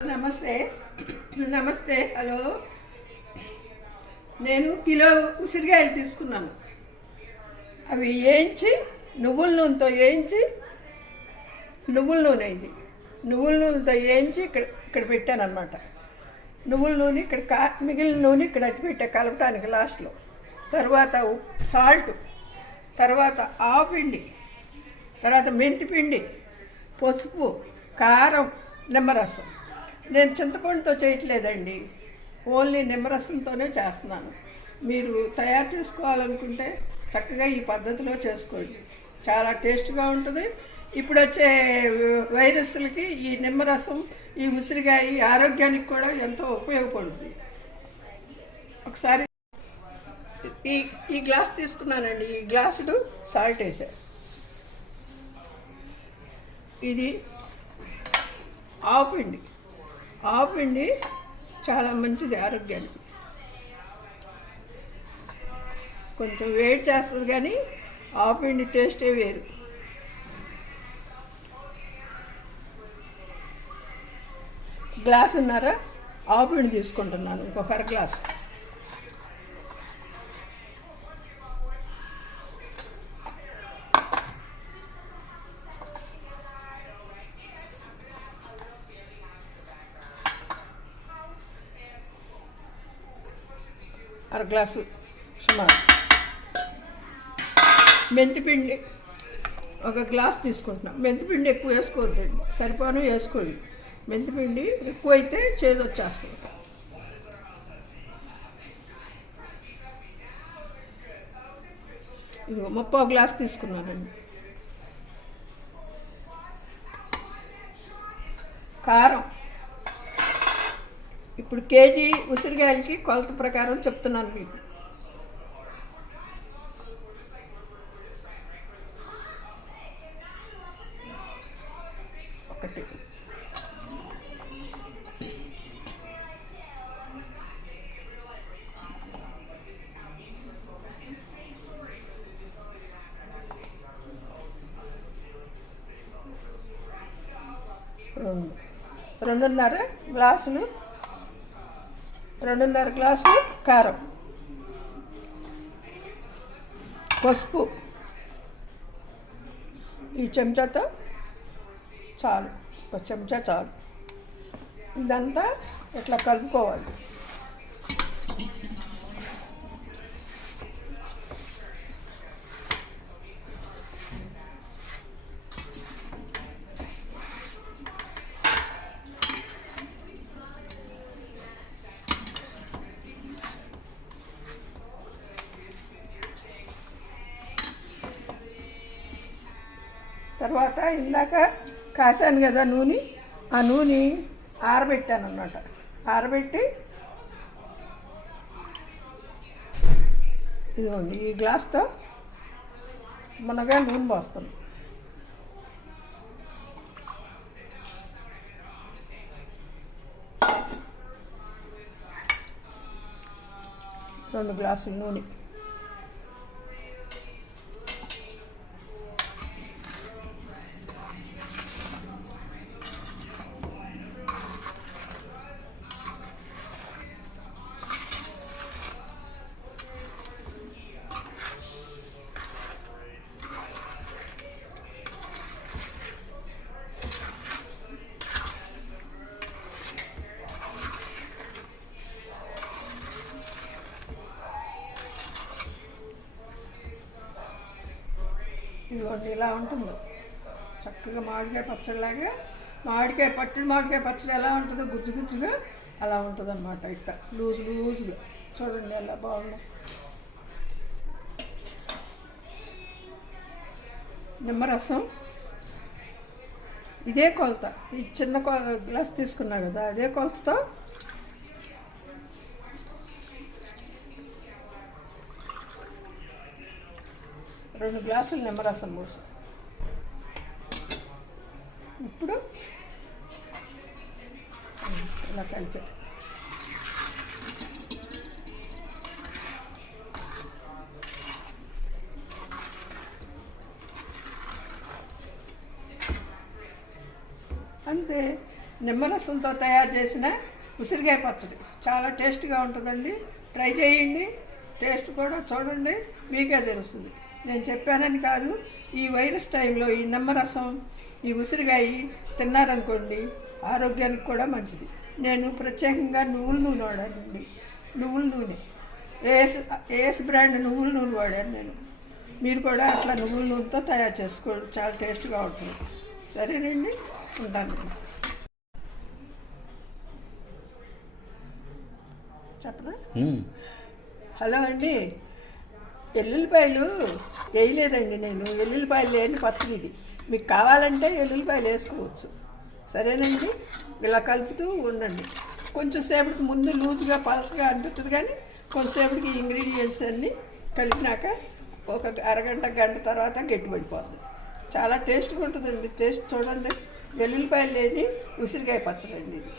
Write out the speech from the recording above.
నమస్తే నమస్తే హలో. నేను కిలో ఉసిరికాయలు తీసుకున్నాను. అవి వేయించి నువ్వుల నూనెతో వేయించి, నువ్వుల నూనె ఇది నువ్వుల నూనెతో వేయించి ఇక్కడ ఇక్కడ పెట్టాను అనమాట. నువ్వుల నూనె ఇక్కడ మిగిలిన నూనె ఇక్కడ అట్టి పెట్టా కలపడానికి లాస్ట్లో. తర్వాత సాల్ట్, తర్వాత ఆవపిండి, తర్వాత మెంతిపిండి, పసుపు, కారం, నిమ్మరసం. నేను చింతపండుతో చేయట్లేదండి, ఓన్లీ నిమ్మరసంతోనే చేస్తున్నాను. మీరు తయారు చేసుకోవాలనుకుంటే చక్కగా ఈ పద్ధతిలో చేసుకోండి, చాలా టేస్ట్గా ఉంటుంది. ఇప్పుడు వచ్చే వైరస్లకి ఈ నిమ్మరసం, ఈ ఉసిరికాయ ఆరోగ్యానికి కూడా ఎంతో ఉపయోగపడుతుంది. ఒకసారి ఈ ఈ గ్లాస్ తీసుకున్నానండి. ఈ గ్లాసుడు సాల్ట్ వేసాను. ఇది ఆవుపిండి. ఆవుపిండి చాలా మంచిది ఆరోగ్యానికి. కొంచెం వేడి చేస్తుంది కానీ ఆవుపిండి టేస్టే వేరు. గ్లాసున్నర ఆవుపిండి తీసుకుంటున్నాను, ఇంకొక అర గ్లాసు. అర గ్లాసు సుమారు. మెంతిపిండి ఒక గ్లాస్ తీసుకుంటున్నాం. మెంతిపిండి ఎక్కువ వేసుకోవద్దండి, సరిపోను వేసుకోండి. మెంతిపిండి ఎక్కువ అయితే చేదు వచ్చేస్తుంది. ఇది 30 గ్లాస్ తీసుకున్నానండి. కారం ఇప్పుడు కేజీ ఉసిరికాయలకి కొలత ప్రకారం చెప్తున్నాను మీకు. ఒకటి, రెండున్నర గ్లాసులు, 2.5 గ్లాసులు కారం, పసుపు ఈ చెంచాతో చాలు, ఒక చెంచా చాలు. ఇదంతా ఇట్లా కలుపుకోవాలి. తర్వాత ఇందాక కాశాను కదా నూనె, ఆ నూనె ఆరబెట్టాను అన్నమాట. ఆరబెట్టి ఇదిగోండి ఈ గ్లాస్తో మునగా నూనె పోస్తాను. రెండు గ్లాసులు నూనె. ఇదిగోండి ఇలా ఉంటుందో చక్కగా మామిడికాయ పచ్చడిలాగా. మామిడికాయ పచ్చడి ఎలా ఉంటుందో గుజ్జు గుజ్జుగా అలా ఉంటుంది అన్నమాట. ఇట్లా లూజుగా చూడండి ఎలా బాగుంది. నిమ్మరసం ఇదే కొలత, ఈ చిన్న గ్లాస్ తీసుకున్నా కదా అదే కొలతతో రెండు గ్లాసులు నిమ్మరసం పోసు. ఇప్పుడు ఇలా కలిపి అంతే. నిమ్మరసంతో తయారు చేసిన ఉసిరికాయ పచ్చడి చాలా టేస్ట్గా ఉంటుందండి. ట్రై చేయండి, టేస్ట్ కూడా చూడండి, మీకే తెలుస్తుంది. నేను చెప్పానని కాదు, ఈ వైరస్ టైంలో ఈ నిమ్మరసం, ఈ ఉసిరికాయ తిన్నారనుకోండి ఆరోగ్యానికి కూడా మంచిది. నేను ప్రత్యేకంగా నువ్వుల నూనె వాడానండి. నువ్వుల నూనె ఏఎస్ బ్రాండ్ నువ్వుల నూనె వాడాను నేను. మీరు కూడా అట్లా నువ్వుల నూనెతో తయారు చేసుకోండి, చాలా టేస్ట్గా ఉంటుంది. సరేనండి, ఉంటాను. చెప్పనా? హలో అండి, ఎల్లుల్లిపాయలు వేయలేదండి నేను. ఎల్లుల్లిపాయలు లేని పచ్చడి ఇది. మీకు కావాలంటే ఎల్లుల్లిపాయలు వేసుకోవచ్చు. సరేనండి, ఇలా కలుపుతూ ఉండండి. కొంచెం సేపటికి ముందు లూజ్గా పల్చగా అనిపిస్తుంది, కానీ కొంచెంసేపటికి ఇంగ్రీడియంట్స్ అన్నీ కలిపినాక ఒక అరగంట గంట తర్వాత గట్టిపడిపోతుంది. చాలా టేస్ట్గా ఉంటుందండి. టేస్ట్ చూడండి. వెల్లుల్లిపాయలు లేని ఉసిరికాయ పచ్చడి అండి ఇది.